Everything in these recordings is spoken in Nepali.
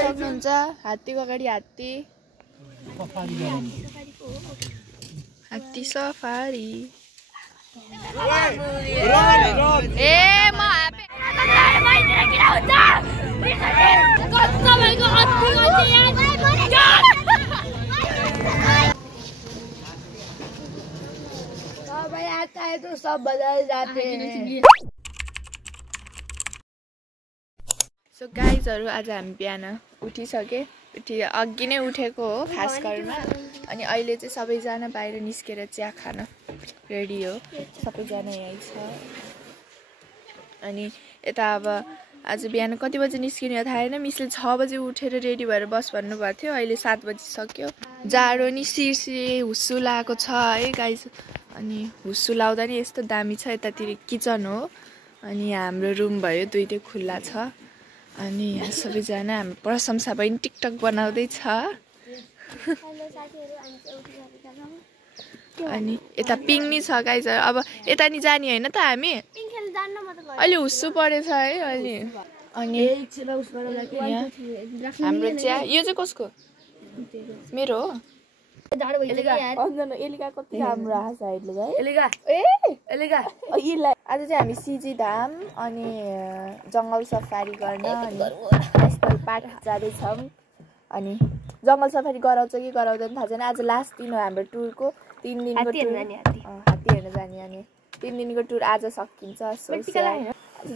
सक्नुहुन्छ हात्तीको अगाडि हात्ती हात्ती सफारी ए म आता है तो सब बदल जाते हैं। सो गाइजहरु आज हामी बिहान उठिसके अघि नै उठेको हो खास गरेर अनि अहिले चाहिँ सबैजना बाहिर निस्केर चिया खान रेडी हो सबैजना यही छ अनि यता अब आज बिहान कति बजे निस्किने थाहा छैन मिसले 6 बजे उठेर रेडी भएर बस भन्नु भएको थियो अहिले 7 बजे सक्यो जाडो नि सिरसिरे हुस्सु लागेको छ है गाइज अनि हुस्सु लाउँदा नि यस्तो दामी छ यतातिर किचन हो अनि हाम्रो रुम भयो दुईटै खुल्ला छ अनि यहाँ सबैजना हाम्रो प्रशंसा पनि टिकटक बनाउँदै छ अनि यता पिङ नि छ गाइज अब यता नि जाने हैन त हामी अहिले हुस्सु परेछ है अहिले अनि हाम्रो चिया यो चाहिँ कसको मेरो हो एलिका कति राम्रो आछ अहिले एलिका आज चाहिँ हामी सिजी धाम अनि जंगल सफारी गर्न अनि नेशनल पार्क जाँदैछौँ अनि जंगल सफारी गराउँछ कि गराउँदैन थाहा छैन आज लास्ट दिन हो हाम्रो टुरको 3 दिनको हात्ती हेर्न जाने अनि 3 दिनको टुर आज सकिन्छ आज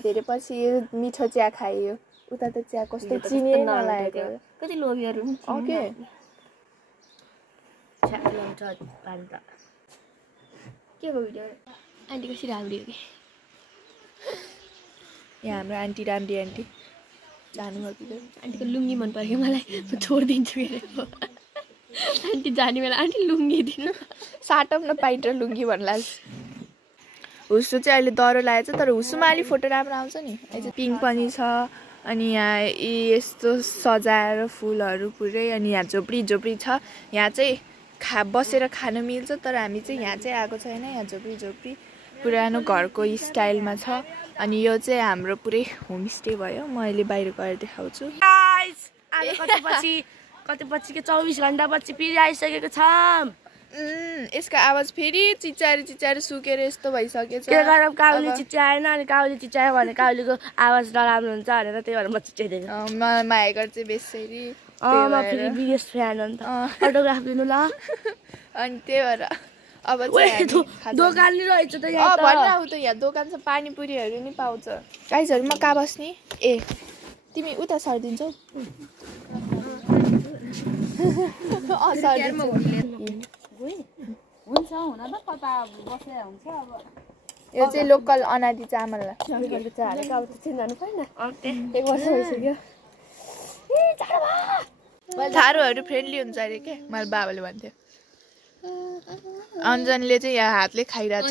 धेरै पछि मिठो चिया खाइयो उता त चिया कस्तो चिनी नलागेको कति लोभीहरु ओके के को भिडियो आन्टी कसरी राम्री हो कि यहाँ हाम्रो आन्टी राम्री आन्टी जानु भयो आन्टीको लुङ्गी मन पर्यो मलाई म छोडिदिन्छु आन्टी जाने बेला आन्टी लुङ्गी दिनु साटम न पाइट र लुङ्गी भन्ला हुस्सु चाहिँ अहिले डरो लागेको छ तर हुस्सुमा अलि फोटो राम्रो आउँछ नि अहिले पिङ पनि छ अनि यहाँ यस्तो सजाएर फुलहरू पुरै अनि यहाँ झोपडी छ यहाँ चाहिँ बसेर खान मिल्छ तर हामी चाहिँ यहाँ चाहिँ आएको छैन यहाँ झोपडी पुरानो घरको स्टाइलमा छ अनि यो चाहिँ हाम्रो पुरै होमस्टे भयो म अहिले बाहिर गएर देखाउँछु गाइस आज कति पछि के 24 घण्टा पछि फेरि आइसकेको छ यसको आवाज फेरि चिचाएर सुकेर यस्तो भइसकेछ के गरम काउली चिचाएन अनि काउली चिचायो भने काउलीको आवाज नराम्रो हुन्छ भनेर त्यही भएर म चिचाइदिएको मायागर चाहिँ बेसरी म फेरि बिगेस्ट फ्यान हो नि त फोटोग्राफ लिनु ल अनि त्यही भएर अब दोकान नि रहेछ त यहाँ भन्न त यहाँ दोकान छ पानीपुरीहरू नि पाउँछ गाइजहरु म कहाँ बस्ने ए तिमी उता सर्दिन्छौ हुन्छ हुन त कता बसेर हुन्छ अब यो चाहिँ लोकल अनादी चामल जानु पर्दैन 1 वर्ष भइसक्यो थारूहरू फ्रेन्डली हुन्छ अरे के मलाई बाबाले भन्थ्यो अन्जनले चाहिँ यहाँ हातले खाइरहेछ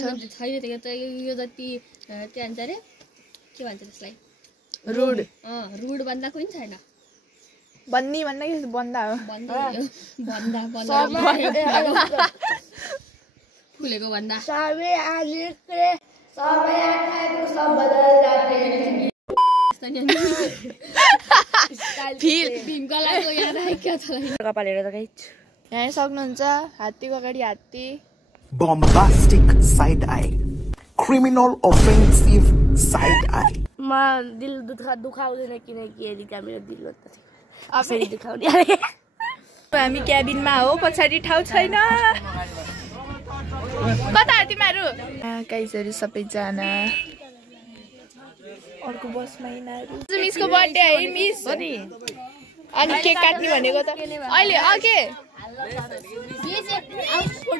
यो जति के भन्छ अरे के भन्छ त्यसलाई रुड भन्दा कोही छैन बन्दी भन्दा के बन्दा हो फुलेको भन्दा यहाँ सक्नुहुन्छ हात्तीको अगाडि हात्ती bombastic side eye criminal offensive side eye म दिल दुखाउँदैन किनकि एलिका मेरो दिल हो त फेरि दुखाउने हामी क्याबिनमा हो पछाडि ठाउँ छैन कता तिमीहरू गाइजहरु सबैजना अर्को बसमा यिनीहरू मिसको बर्थडे है मिस अनि केक काट्ने भनेको त अहिले अके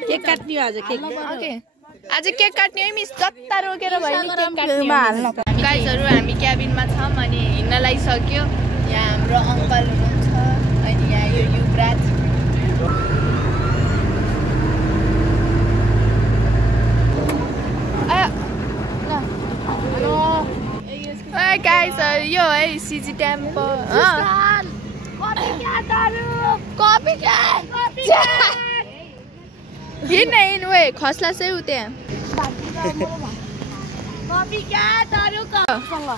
केक काट्ने आज केक ओके आज केक काट्ने है मिस जत्ता रोकेर भयो नि केक काट्ने गाइजहरु हामी क्याबिनमा छौं अनि हिँड्न लागिसक्यो यहाँ हाम्रो अंकल हुनुहुन्छ अनि यहाँ यो युवराज गाइस यो है सिजी टेम्पल हिँड्न वे खस्ला चाहिँ उ त्यहाँ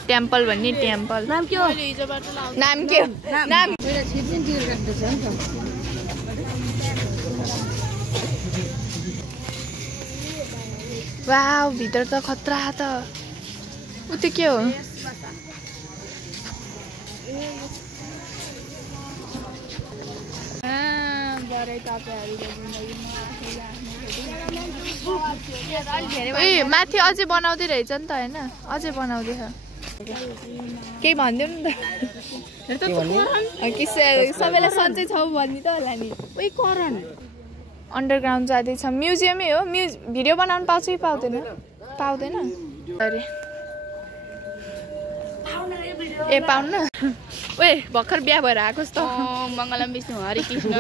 टेम्पल भन्ने टेम्पल नाम के हो? नाम के हो? नाम वाउ भित्र त खतरा त उ त्यो के हो ए माथि अझै बनाउँदै रहेछ नि त हैन अझै बनाउँदैछ केही भन्दिउ नि त सबैलाई सन्चै छौ भन्ने त होला नि ओइ करण अन्डरग्राउन्ड जाँदैछ म्युजियमै हो भिडियो बनाउनु पाउँछ कि पाउँदैन पाउँदैन अरे ए पाउन्न ओए भर्खर बिहा भएर आएको जस्तो मङ्गलम विष्णु हरे कृष्ण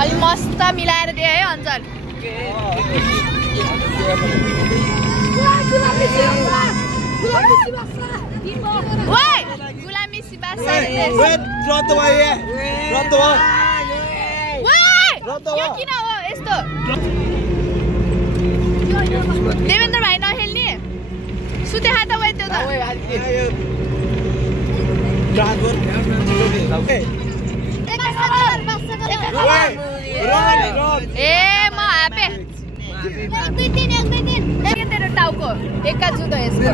अलि मस्त मिलाएर दिए है अञ्चल गुलामी सिबासा किन हो यस्तो देवेन्द्र भाइ नखेल्ने सुते हात वै त्यो त ए म हापे तेरो टाउको एका जुदो यसको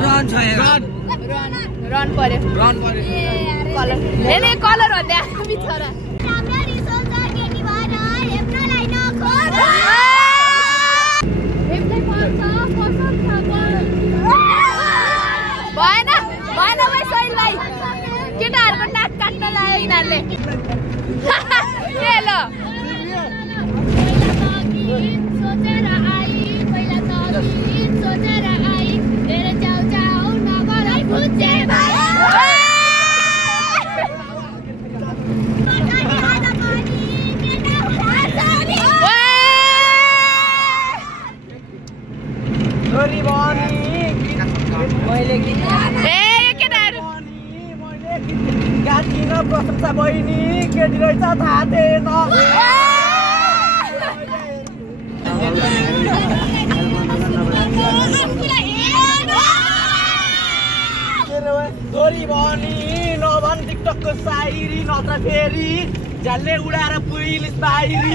रन पर्यो कलर हेर्ने कलर भन्दै आएको बिचरा भएन भएन भाइ सहिललाई केटाहरूको नाक काट्न लाग्यो यिनीहरूले के ल प्रशंसा बहिनी केटी रहेछ थाहा थिएन छोरी भनी नभन टिकटकको साइरी नत्र फेरि झल्ले उडाएर पुलिस बाहिरी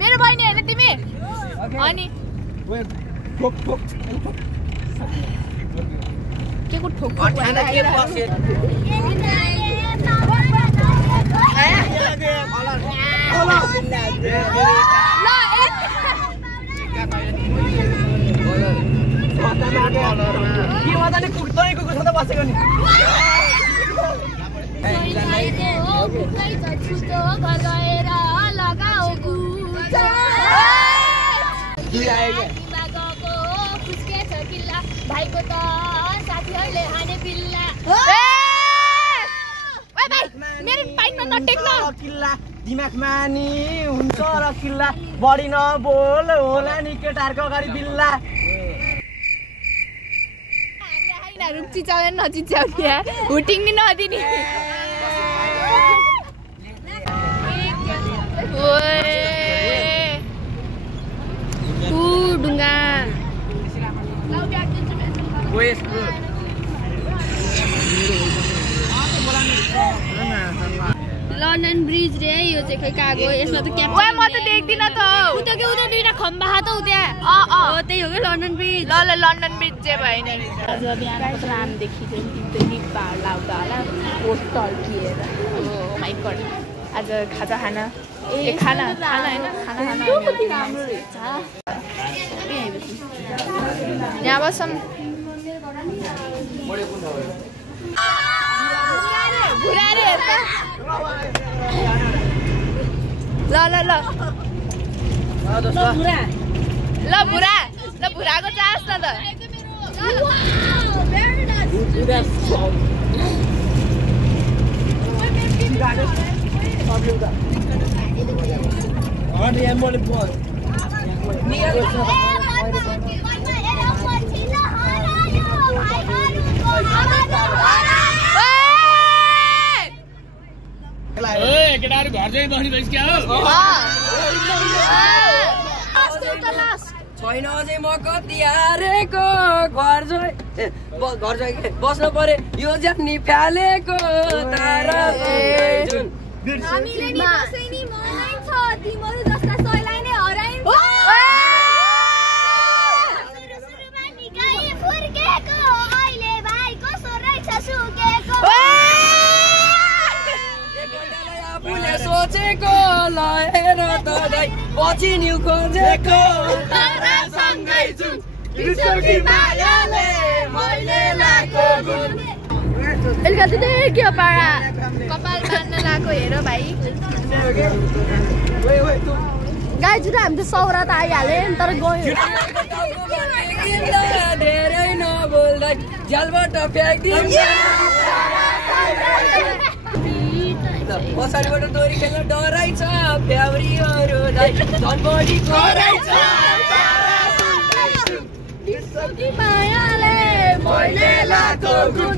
मेरो बहिनी होइन तिमी अनि के को ठोक भाइको त साथीहरूले हाने बिल्ला मेरो पाइनमा नटेक्न किल्ला दिमागमा नि हुन्छ र किल्ला बढी नबोल होला नि केटाहरूको अगाडि बिल्ला चिचाउने नचिच्याउने हुटिङ नि नदिने ढुङ्गा लन्डन ब्रिज रे यो चाहिँ खै कागो यसमा त क्याप्चर म त देख्दिन त उता दुईटा खम्बा त त्यहाँ त्यही हो कि लन्डन ब्रिज ल लन्डन ब्रिज चाहिँ भएन आज बिहानको त रामदेखि चाहिँ एकदमै पार लाउँदा होला पोस्टल किएर ओ माइ गॉड आज खाजा खाना ए खाना खाना हैन खाना खाना कति राम्रो रहेछ यहाँ बसम घुरारे हेर त ल भुराको चास न त केटाहरु घर चाहिँ बस्ने भइस क्या हो छैन अझै म कति हारेको घर चाहिँ बस्न परे यो ज्याप्नी फ्यालेको तारा हामीले नि कसै नि मनै छ तिम्रो जस्ता सैलाई नै हराइन्छ सुरुमा निकाई फुर्केको अहिले भाइको सोराइछ सुकेको आफूले सोचेको लहेर त दाइ पछि न्यु खोजेको तारासँगै जुन बिर्सकी मायाले मैले लाको गुण एल्का त के पारा कपाल बान्न लाको हेर भाइ गाई जुन हामी त सौरा त आइहाले तर गयो धेरै नबोल्दै झ्यालबाट फ्याँकिदिन्छ पछाडिबाट डोरी खेल्न डराइ छ फ्याउरीहरू झन् बढी कराइ छ बिर्सकी मायाले मैले लाको गुण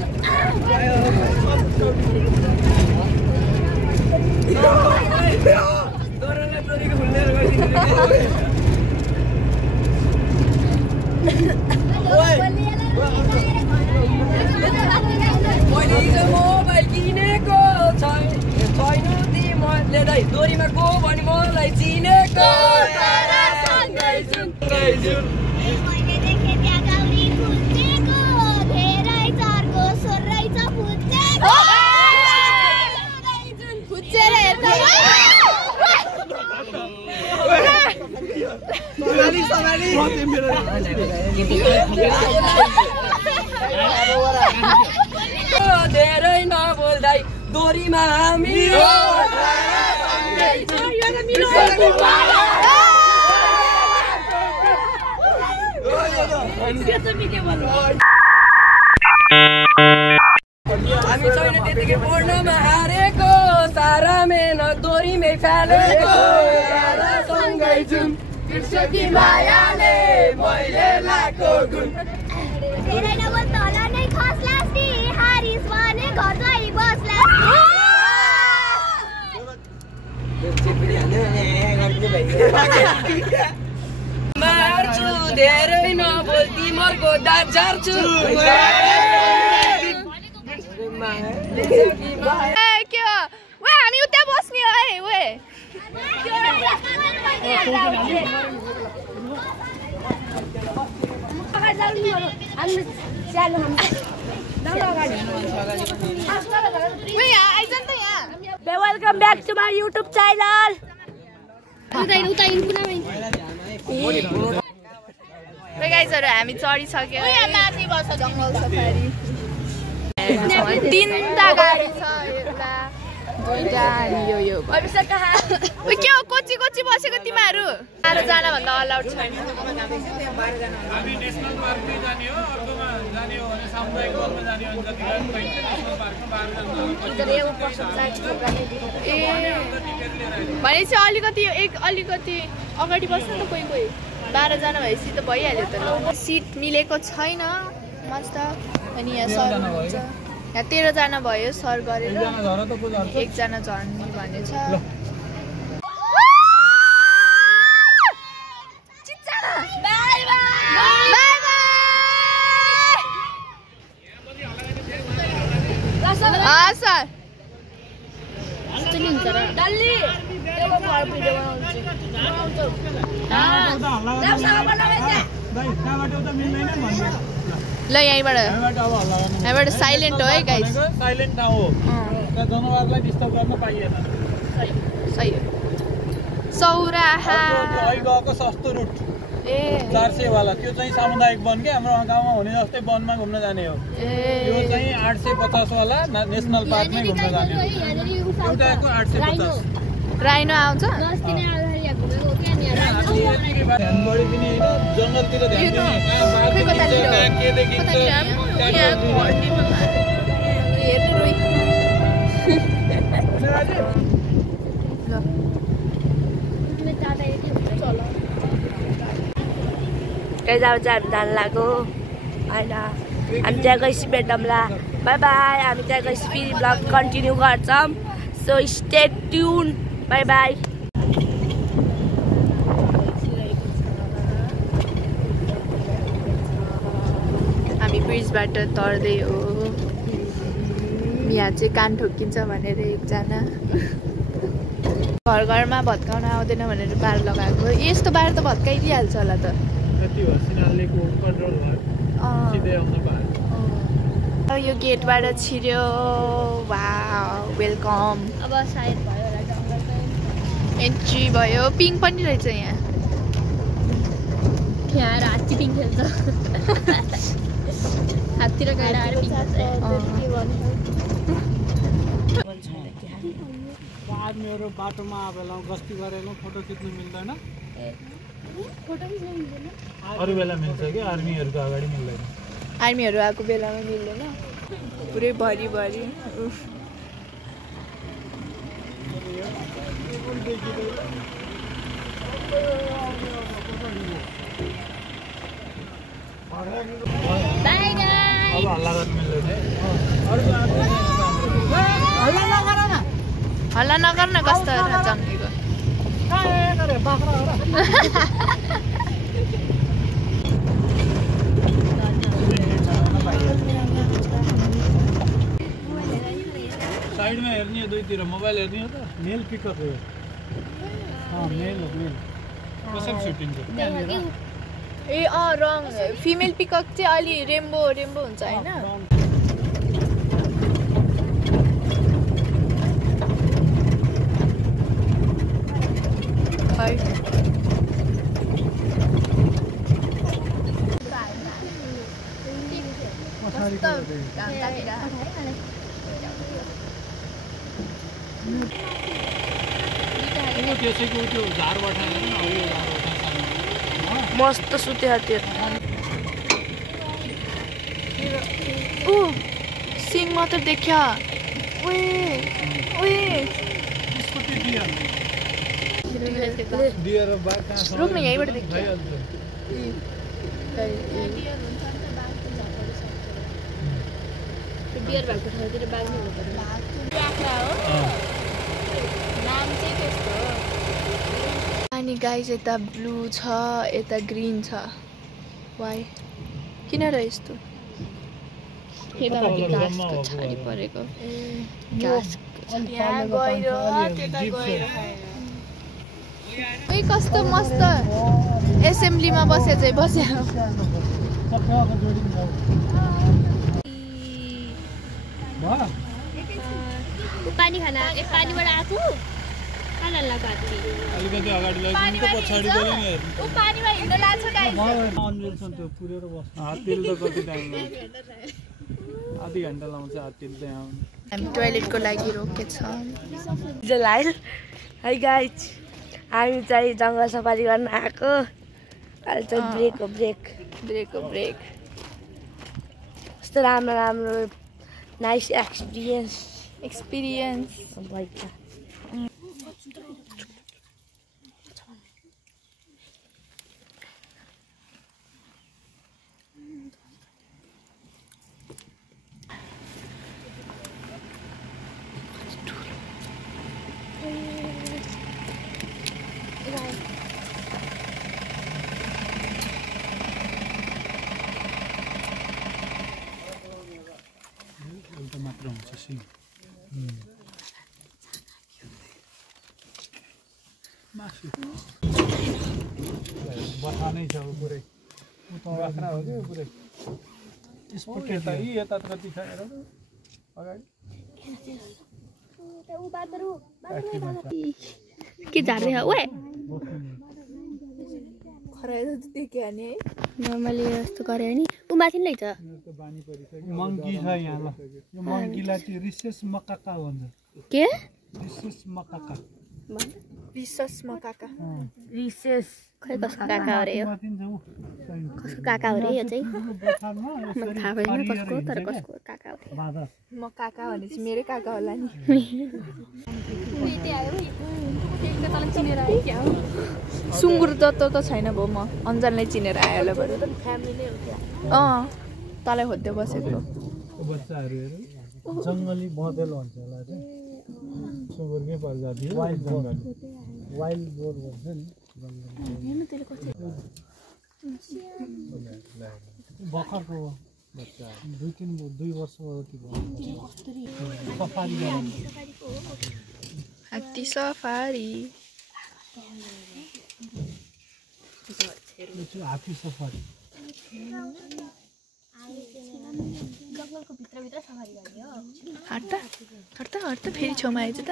मैले मोबाइल किनेको छैन तिमीले दाइ दोरीमा गो भने मलाई चिनेको मैले देखे त्यहाँ गाउरी फुल्चेको धेरै चर्को सोर्रै छ फुल्चेको खुच्चेर हेर्छ धेरै नबोल्दै दोरीमा हामी हामी छैन त्यतिकै पढ्नमा हारेको सारा मेहनत दोरीमै फालेको तारासँगै जुन बिर्सकी मायाले मैले लाको गुण धेरै नबोल तल नै खस्लास् नि हारिस भने घर जाइ बस्लास् मार्छु धेरै नबोल तिमीहरूको दाँत झार्छु के हो वे हामी उता बस्ने है वे welcome back to my YouTube channel गाइजहरु हामी चढिसक्यो माथि बस्छ जङ्गल सफारी तीनटा गाडी छ एउटा दुईटा अनि यो के हो कोची कोची बसेको तिमीहरू आएर जान भन्दा अलाउड छैन हामी नेशनल पार्कमै जाने हो अर्कोमा जाने हो भने सामुदायिक वनमा जाने हो भने जतिलाई पाइन्छ नेशनल पार्कमा बाहिर ए भनेपछि अलिकति अगाडि बस्छ नि त कोही 12 जना भएपछि त भइहाल्यो त सिट मिलेको छैन मस्त अनि यहाँ सर हुनुहुन्छ यहाँ 13 जना भयो सर गरेर एकजना झर्ने भनेछ ल यहीँबाट साइलेन्ट हो है गाइस साइलेन्ट नहो जनावरलाई डिस्टर्ब गर्न पाइएन सही हो सौराहा गएको सस्तो रुट ए 400 वाला त्यो चाहिँ सामुदायिक वन के हाम्रो गाउँमा हुने जस्तै वनमा घुम्न जाने हो यो चाहिँ 850 वाला नेशनल पार्कमै घुम्न जाने हो एउटाको 850 राइनो आउँछ बढी पनि हैन जंगलतिर ध्यान दिने के देखिन्छ हामी जान लाग्यो होइन हामी त्यहाँ गएपछि भेटौँला बाई बाई हामी त्यहाँ गएपछि फेरि ब्लग कन्टिन्यू गर्छौँ So stay tuned. Bye bye. हामी ब्रिजबाट तर्दै हो। यहाँ चाहिँ कान ठोकिन्छ भनेर एकजना घर घरमा भत्काउन आउँदैन भनेर बार लगाएको। यस्तो बार त भत्काइदिइहाल्छ होला त। यो गेटबाट छिर्यो। Wow welcome. अब सायद भयो होला जङ्गलमा एन्ट्री भयो। पिङ पनि रहेछ यहाँ। यहाँ हात्ती पिङ खेल्छ। हात्ती र गैँडा आएर पिङ खेल्छ। आर्मीहरू बाटोमा बेला गस्ती गरेर फोटो खिच्नु मिल्दैन। अरू बेला मिल्छ कि आर्मीहरूको अगाडि मिल्दैन। आर्मीहरू आएको बेलामा मिल्दैन। पुरै भरिभरि बाई गाइस। अब हल्ला गर्नु मिल्दैन। हल्ला नगर न। कस्तो जङ्गीको साइडमा हेर्ने हो दुईतिर मोबाइल हेर्ने हो त। मेल पिकअप हो। मेल हो मेल। कसरी छुट्टिन्छ? ए रङ फिमेल पिकक चाहिँ अलि रेम्बो हुन्छ होइन। त्यसैको त्यो झारबाट मस्त सुत्यो त्यो। सिङ मात्र देख्या। रोक्न यहीँबाट देख्छ। डियर भएको ठाउँतिर बाग्नु हुनुपर्छ। अनि गाइस यता ब्लू छ यता ग्रीन छ। वाइ किन र यस्तो? घाँसको छाडी परेको कस्तो मस्त एसेम्ब्लीमा बसे चाहिँ बस्यो। पानी खाना पानीबाट आएको अलिकति अगाडि लगिदिनु त पछाडि गयो नि। पानीमा हिँड्न लाग्छ गाइस। अन्जेलसम्म त्यो पुरेर बस्छ। हात्तीले त कति टाइम लाग्छ? आधी घन्टा लाउँछ हात्तीले त्यहाँ आउनु। हामी टोयलेटको लागि रोकेछौँ। हाई गाइस, हामी चाहिँ जङ्गल सफारी गर्न आएको। अहिले चाहिँ ब्रेक कस्तो राम्रो नाइस एक्सपिरियन्स भइछ। मात्र हुन्छ सिङ। मासु बथा नै छ पुरै। बाख्रा हो क्या पुरै। यता कति छ हेर अगाडि। के झार्दै हो ओए? खरायो त देख्यो नि। नर्मली यस्तो गरे नि उ माथि नै छ। मङ्की छ यहाँ ल। यो मङ्कीलाई चाहिँ रिसेस मकाका भन्छ। के? रिसेस मकाका। रिसेस खै कसको काका हो रे यो? कसको काका हो रे यो चाहिँ? मलाई थाहा भएन कसको, तर कसको काका हो रे। म काका भनेपछि मेरै काका होला नि। सुँगुर जस्तो त छैन भो। म अन्जनलाई चिनेर आयो होला बरु। तँलाई खोज्दै बसेको बच्चाहरू हेर जङ्गली बँदेल भन्छ होला सुँगुरकै प्रजाति हो वाइल्ड जङ्गल वाइल्ड बोर भन्छ नि भर्खरको बच्चा 2 वर्ष जति भयो सफारी हात्ती सफारी हात्ती सफारी जङ्गलको भित्र सफारी गर्ने हो हट्ट फेरि छेउमा आएछ त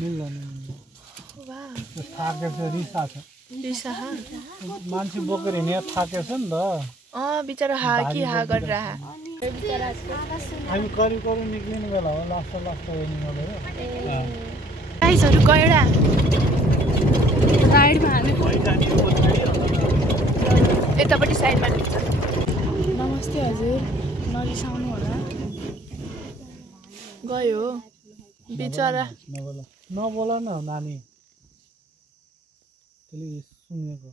मिल्दैन थाकेछ रिसा मान्छे बोकेर हिँडेर थाकेछ नि त बिचरा हा गरेर हामी करिब निक्लिने बेला हो लास्ट निकालेर गाइसहरु गएडा राइडमा हाल्ने यतापट्टि साइडमा निक्छ नमस्ते हजुर नरिसाउनु होला गयो बिचरा नबोल न नानी त्यसले सुनेको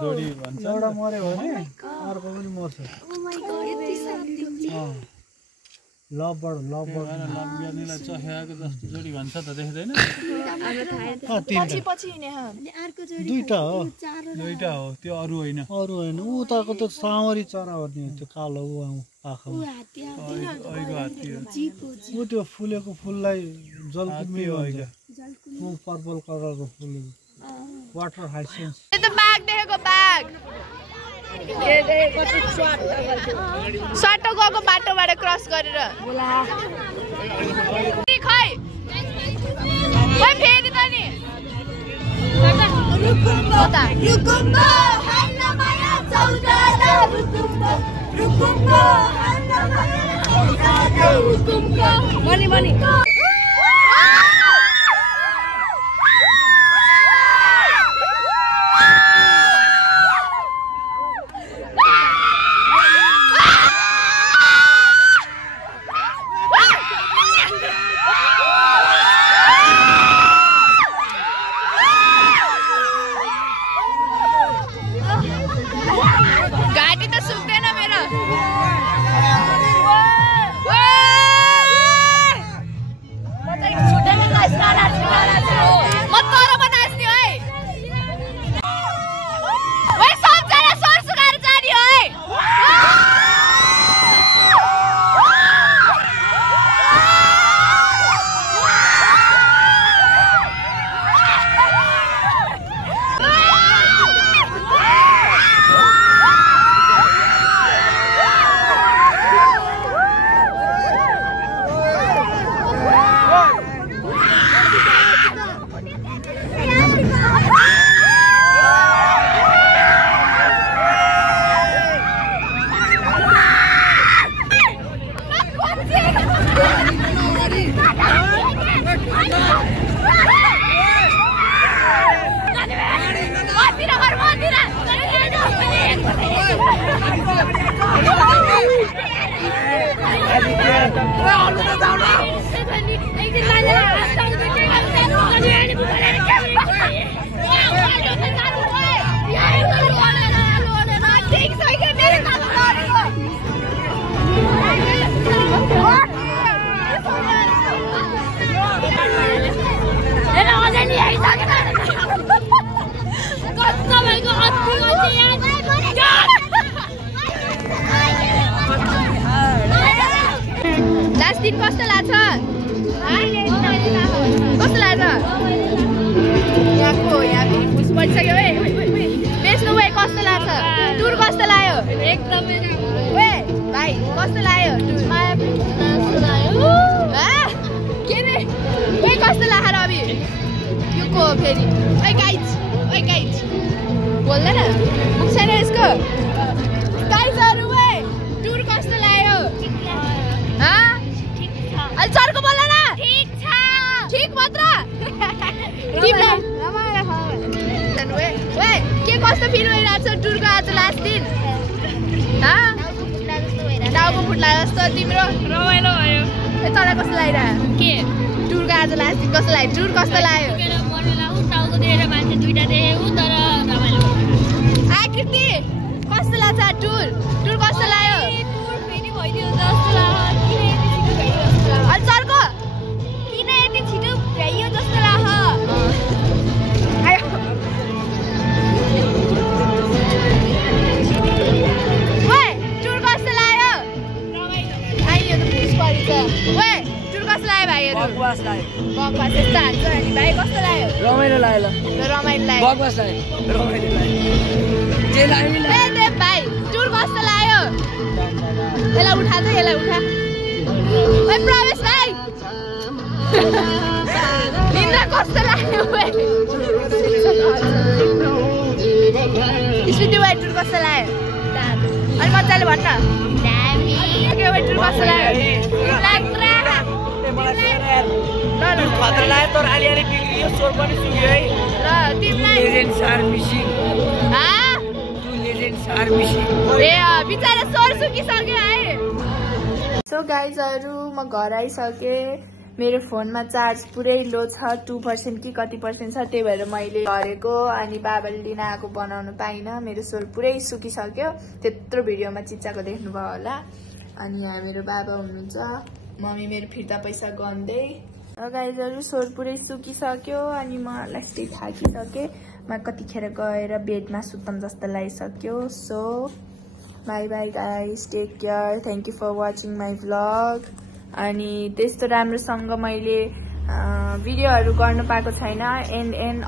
जोडी भन्छ एउटा मर्यो भने अर्को पनि मर्छ लभबर्ड लभ्याउनेलाई चखेको जस्तो जोडी भन्छ त देख्दैन पछि हिँड्ने दुईटा हो त्यो अरू होइन उताको त सामरी चरा भन्ने त्यो कालो पाखामा अहिलेको हात्ती हो ऊ त्यो फुलेको फुललाई जलकुम्बी भन्छ ऊ पर्पल कलरको फुल वाटर हाइसेन्स त बाघ देखेको बाघ सटो गएको बाटोबाट क्रस गरेर खै फेरि त नि लास्ट दिन कस्तो लाग्छ कस्तो लाग्छ यहाँको खुस परिसक्यो है बेच्नु भाइ कस्तो लाग्छ टुर कस्तो लाग्यो एकदमै भाइ कस्तो लाग्यो के रे कस्तो लाग्यो रवि यो को फेरि गाइज बोल्दैन पुग्छ यसको गाइजहरू टुर कस्तो लाग्यो अलि चर्को बोल न ठीक मात्र के कस्तो फिल भइरहेको छ टुरको आज लास्ट दिन टाउको फुट्ला जस्तो तिम्रो रमाइलो भयो तँलाई कस्तो लागिरहेको के टुर टुरको आज लास्ट दिन कस्तो लाग्यो टुर कस्तो लाग्यो टाउको दिएर मान्छे दुईटा देऊ तर रमाइलो आकृति कस्तो लाग्छ टुर टुर कस्तो लाग्यो टुर फेरि भइदियो जस्तो लाग्यो अनि चर्को किन यति छिटो भ्याइयो जस्तो लाग्छ ओए टुर कस्तो लाग्यो आइयो त पुस परिछ ओए टुर कस्तो लाग्यो भाइहरु बकवास लाग्यो बकवास यस्तो हान्छ अनि भाइ कस्तो लाग्यो रमाइलो लाग्यो ल रमाइलो लाग्यो बकवास लाग्यो रमाइलो लाग्यो जे लाग्यो ए दे भाइ टुर कस्तो लाग्यो यसलाई उठा त यसलाई उठा ओए प्रवेश भाइ निन्द्रा कस्तो लाग्यो ओए स्पिटी भाइ टुर कस्तो लाग्यो अनि मजाले भन्न के भाइ टुर कस्तो लाग्यो खतरा लाग्यो तर अलिअलि बिग्रियो स्वर पनि सुक्यो है ल तिमीलाई legends are missing too legends are missing ए बिचारा स्वर सुकिसक्यो है सो गाइजहरु म घर आइसके मेरो फोनमा चार्ज पुरै लो छ 2% कि कति पर्सेन्ट छ त्यही भएर मैले गरेको अनि बाबाले लिन आएको बनाउन पाइन मेरो स्वर पुरै सुकिसक्यो त्यत्रो भिडियोमा चिच्चाको देख्नुभयो होला अनि यहाँ मेरो बाबा हुनुहुन्छ मम्मी मेरो फिर्ता पैसा गन्दै र गाइजहरु स्वर पुरै सुकिसक्यो अनि म लास्टै थाकिसके म कतिखेर गएर बेडमा सुत्तम जस्तो लागिसक्यो so bye bye guys take care thank you for watching my vlog अनि त्यस्तो राम्रोसँग मैले भिडियोहरू गर्न पाएको छैन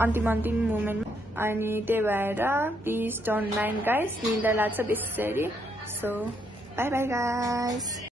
अन्तिम मोमेन्ट अनि त्यही भएर प्लिज डोन्ट माइन्ड गाइज निन्दा लाग्छ बेसी सो बाई बाई गाइज